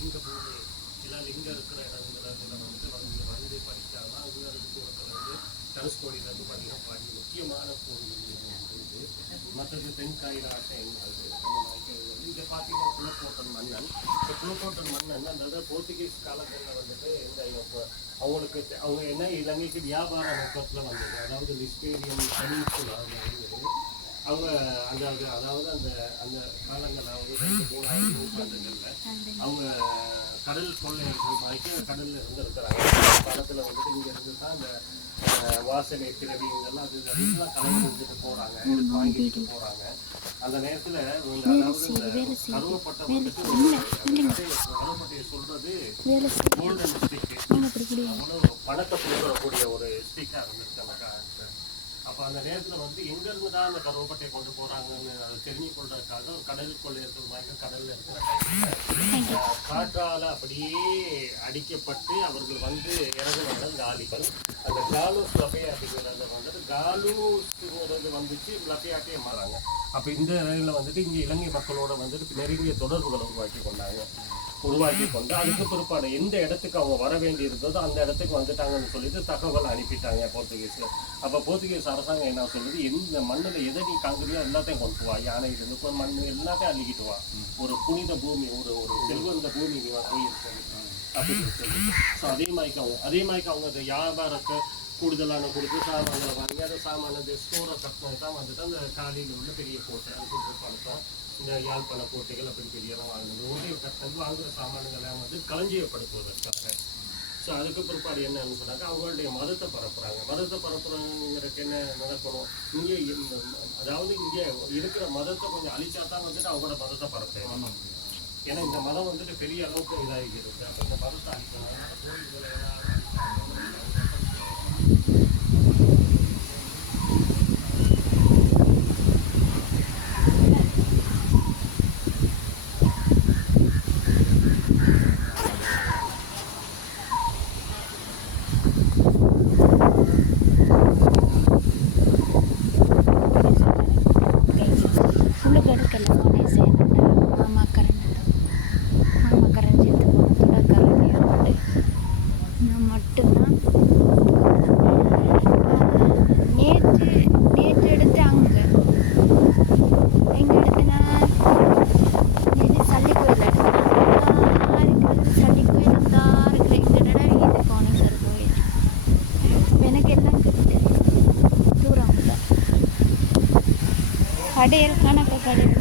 லிங்க பூமி இல்லை லிங்கம் இருக்கிற இடங்களில் வந்து படித்தாங்கன்னா அங்கே இருந்து தூரத்தில் வந்து தனுஷ்கோடியிலேருந்து பார்த்தீங்கன்னா பாடி முக்கியமான கோவில் இது. மற்றது தென்காயிலாட்டம் எங்காது இங்கே பார்த்தீங்கன்னா குலக்கோட்டன் மன்னன். இந்த குலக்கோட்டன் மன்னன் அந்த போர்த்துகீஸ் காலங்களில் வந்துட்டு இந்த அவங்களுக்கு அவங்க என்ன இலங்கைக்கு வியாபார நோக்கத்தில் வந்தது. அதாவது லிஸ்பேரியம் பெனின்சுலா அவங்க அந்த அதாவது அந்த அந்த காலங்கள் அதாவது 3ஆவது நூற்றாண்டுகளில் அவங்க கடல் கொள்ளையர்கள் மாதிரி கடலில் இருந்திருக்கிறாங்க. காலத்தில் வந்துட்டு இங்கே இருந்து தான் அந்த வாசனை திரவியங்கள்லாம் அது அதெல்லாம் கலந்து எடுத்துட்டு போகிறாங்க, வாங்கிட்டு போகிறாங்க. அந்த நேரத்தில் அதாவது கருவப்பட்டை வந்துட்டு கருவப்பட்டையை சொல்கிறது கோல்டன் ஸ்டிக்கு, அவ்வளோ பணத்தை கொடுக்கக்கூடிய ஒரு ஸ்டிக்காக இருந்திருக்கு அந்த காலத்தில். அப்போ அந்த நேரத்தில் வந்து எங்கேருந்து தான் அந்த கருவப்பட்டையை கொண்டு போகிறாங்கன்னு அதை தெரிஞ்சு கொள்றதுக்காக ஒரு கடல் கொள்ளையர்கள் மாதிரி கடலில் இருக்கிற காற்றால் அப்படியே அடிக்கப்பட்டு அவர்கள் வந்து இறங்குனாங்க காலிகள். அந்த காலூஸ் லப்பையாட்டிங்கிறத வந்துட்டு காலூஸ்ங்கிறது வந்துச்சு லப்பையாட்டியே மாறாங்க. அப்போ இந்த நிலையில் வந்துட்டு இங்கே இலங்கை மக்களோட வந்துட்டு நெருங்கிய தொடர்புகளை உருவாக்கி கொண்டு அதுக்கு பிற்பாடு எந்த இடத்துக்கு அவங்க வர வேண்டி இருந்ததோ அந்த இடத்துக்கு வந்துட்டாங்கன்னு சொல்லிட்டு தகவல் அனுப்பிட்டாங்க போர்த்துகீஸ். அப்போ போர்த்துகீஸ் அரசாங்கம் என்ன சொல்லுது, எந்த மண்ணில் எதை நீ காங்கிறியோ எல்லாத்தையும் கொண்டு வா, யானை இருந்து மண் எல்லாத்தையும் அள்ளிக்கிட்டு வா, ஒரு புனித பூமி ஒரு செல்வந்த பூமி நீ போயிருக்கிறது அப்படின்னு சொல்லி. ஸோ அதே மாதிரி அவங்க அந்த வியாபாரத்தை கூடுதலான கொடுத்து சாமான்களை வாங்கி அதை சாமானது ஸ்டோரை கட்டினது தான் வந்துட்டு அந்த காலையில் உள்ள பெரிய கோட்டை அதுக்கு பழக்கம் இந்த யாழ்ப்பாண கோட்டைகள் அப்படி பெரியெல்லாம் வாங்கினது ஓட்டையை கட்டினது வாங்குகிற சாமான்கள்லாம் வந்து களஞ்சியப்படுத்துவதற்காக. ஸோ அதுக்கு பிற்பாடு என்னன்னு சொன்னாக்க அவங்களுடைய மதத்தை பரப்புகிறாங்க. மதத்தை பரப்புறவங்கிறதுக்கு என்ன நடக்கணும், இங்கே அதாவது இங்கே இருக்கிற மதத்தை கொஞ்சம் அழிச்சா தான் வந்துட்டு அவங்களோட மதத்தை பரப்புறாங்க. ஏன்னா இந்த மதம் வந்துட்டு பெரிய அளவுக்கு இதாகிருக்கு. அப்போ இந்த மதத்தை அழிக்கணும். கோயில்களை கடையில் கணக்கு கடையில்